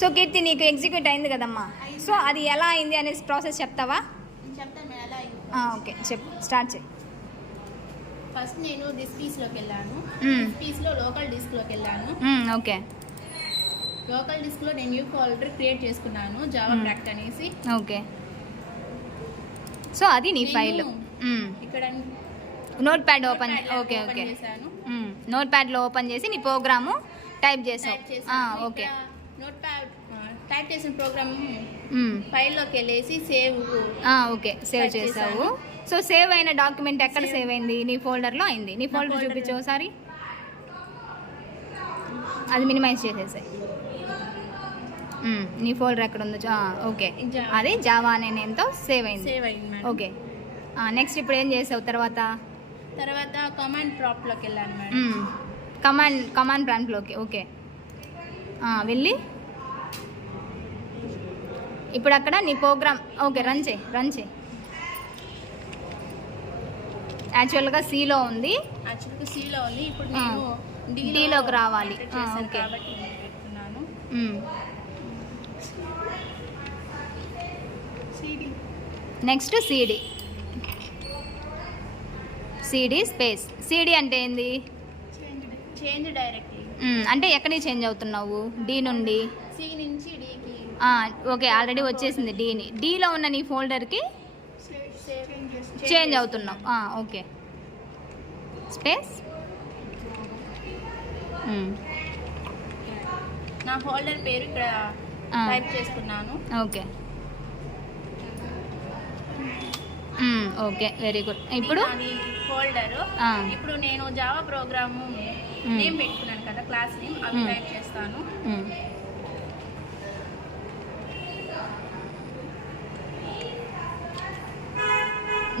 So కీర్తి నీకు execute అయింది కదమ్మా, సో అది ఎలా అయింది అనే ప్రాసెస్ చెప్తావా? ఓకే చెప్పు, స్టార్ట్ చేయి. ఫస్ట్ నేను డిస్పీస్లోకి వెళ్ళాను. డిస్పీస్లో లోకల్ డిస్క్లోకి వెళ్ళాను. ఓకే. లోకల్ డిస్క్లో నేను న్యూ ఫోల్డర్ క్రియేట్ చేసుకున్నాను, జావా ప్రాక్ట్ అనేసి. ఓకే. సో అది నీ ఫైల్. ఇక్కడ notepad open. Okay okay. Notepad ప్యాడ్లో ఓపెన్ చేసి నీ ప్రోగ్రాము టైప్ చేసావు. ఓకే. నోట్ ప్యాడ్ టైప్ చేసిన ప్రోగ్రామ్ ఫైల్లోకి వెళ్ళేసి సేవ్. ఓకే, సేవ్ చేసావు. సో సేవ్ అయిన డాక్యుమెంట్ ఎక్కడ సేవ్ అయింది? నీ ఫోల్డర్లో అయింది. నీ ఫోల్డర్ చూపించు ఒకసారి. అది మినిమైజ్ చేసేసాయి. నీ ఫోల్డర్ ఎక్కడ ఉందో ఓకే, అది జావా అనే నేమ్తో సేవ్ అయింది. ఓకే. నెక్స్ట్ ఇప్పుడు ఏం చేసావు తర్వాత? కమాండ్ ప్రాంప్ట్లోకి వెళ్ళాను మేడం. కమాండ్ ప్రాంప్ట్లోకి. ఓకే. వెళ్ళి ఇప్పుడు అక్కడ నీ ప్రోగ్రామ్ ఓకే రన్ చేయి. యాక్చువల్గా సిలో ఉంది. ఇప్పుడు నేను డీలోకి రావాలి. Okay. Next CD space. CD అంటే ఏంది? Change directly. అంటే ఎక్కడికి చేంజ్ అవుతున్నావు? డి నుండి సి నుంచి డికి. ఓకే, ఆల్రెడీ వచ్చేసింది డీని. డీలో ఉన్న నీ ఫోల్డర్కి చేంజ్ అవుతున్నావు. ఓకే. స్పేస్. నా ఫోల్డర్ పేరు ఇక్కడ టైప్ చేసుకున్నాను. ఓకే. Okay, very good. ఇప్పుడు ఫోల్డర్ ఇప్పుడు నేను జావా ప్రోగ్రామ్ నేమ్ పెట్టుకున్నాను కదా, క్లాస్ నేమ్, అవి టైప్ చేస్తాను.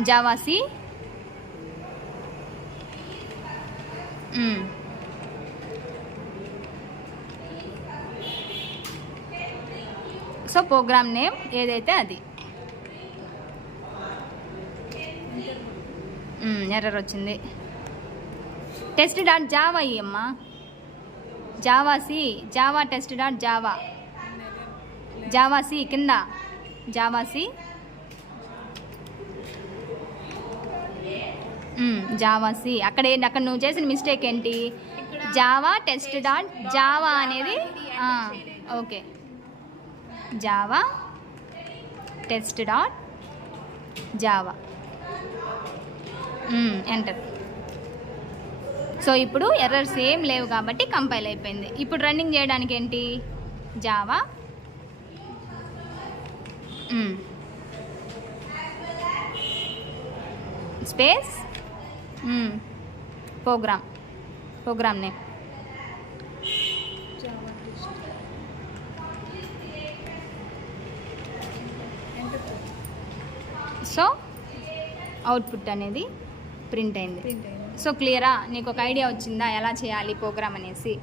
జావాసి. సో ప్రోగ్రామ్ నేమ్ ఏదైతే అది. ఎర్రర్ వచ్చింది. టెస్ట్ డాట్ జావా అమ్మా. Javac, java test dot java. Javac కింద జావాసి. జావాసి అక్కడ నువ్వు చేసిన మిస్టేక్ ఏంటి? జావా టెస్ట్ డాట్ జావా అనేది. Okay, java test dot java. Enter. So ఇప్పుడు ఎర్రర్స్ ఏం లేవు కాబట్టి కంపైల్ అయిపోయింది. ఇప్పుడు రన్నింగ్ చేయడానికి ఏంటి? Java space program name. So output అనేది ప్రింట్ అయింది. సో క్లియరా? నీకు ఒక ఐడియా వచ్చిందా ఎలా చేయాలి ప్రోగ్రామ్ అనేసి?